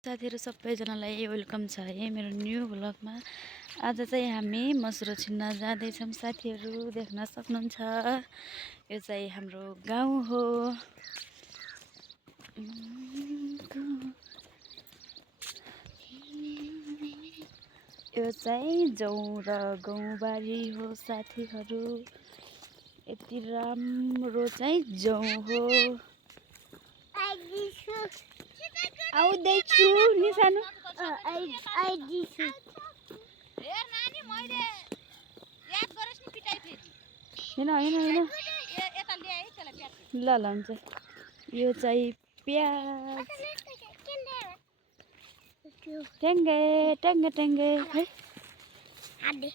साथीहरु सबैजनालाई वेलकम छ है मेरो न्यू भ्लगमा। आज चाहिँ हामी मसुरो छिन्न जाँदैछौँ। साथीहरु देख्न सक्नुहुन्छ यो चाहिँ हाम्रो गाउँ हो। यो चाहिँ जौँ र गौँबारी हो साथीहरु। यति राम्रो चाहिँ जौँ हो। आउँदैछु नि सानो आइदिछु हेर नानी मैले याद गरेस् नि पिटाइ फेरि हैन यता ल्याए त्यसलाई प्याज ल हुन्छ। यो चाहिँ प्याज टेङ्गे टेङ्गे टेङ्गे है आदे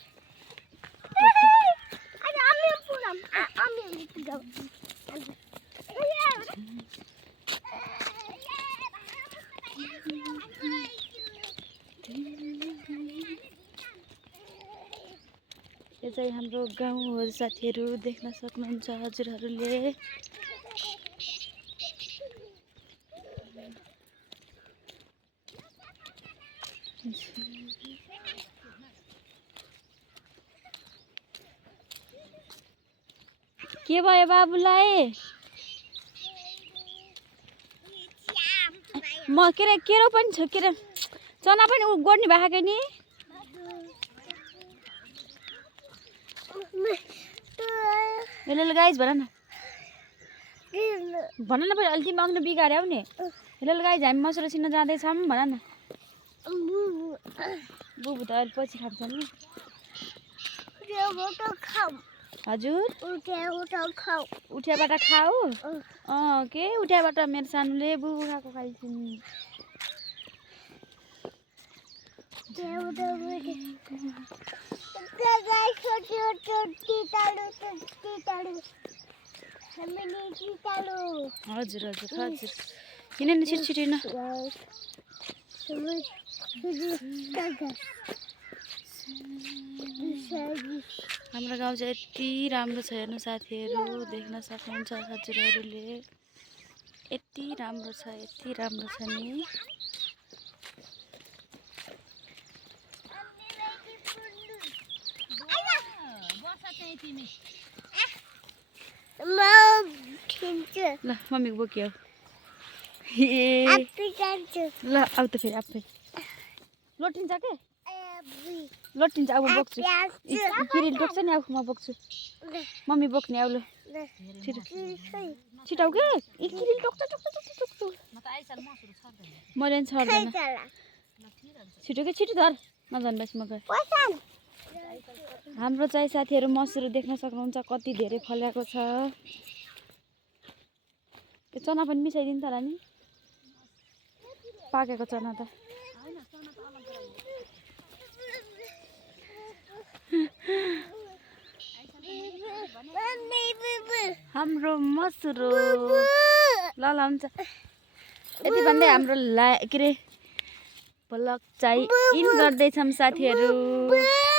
यो चाहिँ हाम्रो गाउँ हो साथीहरु देख्न सक्नुहुन्छ हजुरहरूले। के भयो बाबुलाई? म केरो पनि छ के रे चना पनि गोड्ने भएको नि। हेलो गाइस भन न पहिले अलि तिमी अग्न बिगार्यौ नि। हेलो गाइस हामी मसुरो छिन्न जाँदैछौँ भन न। बुबु त अलि पछि खान्छ नि। हजुर उठ्याबाट खाऊ। के उठ्याबाट मेरो सानोले बुबु खाएको खाइछिन्। हजुर हजुर हजुर किन नि छिटछिटो न। हाम्रो गाउँ चाहिँ यति राम्रो छ हेर्नु साथीहरु देख्न सक्नुहुन्छ हजुरहरूले। यति राम्रो छ नि। ल मम्मीको बोक्यो ल आउ त फेरि आफै लोटिन्छ के लोटिन्छ। अब बोक्छु किरिल टोक्छ नि। अब म बोक्छु मम्मी बोक्ने आउ ल छिटो छिटो आउ के किरिल टोक्छ मैले नि छर्दैन छिटो के छिटो धर नजान्दैछ म गए। हाम्रो चाहिँ साथीहरु मसुरो देख्न सक्नुहुन्छ कति धेरै फलेको छ। यो चना पनि मिसाइदिनु त होला नि पाकेको चना त। हाम्रो मसुरो ल हुन्छ यति भन्दै हाम्रो के रे भ्लग चाहिँ इन गर्दैछौँ साथीहरु।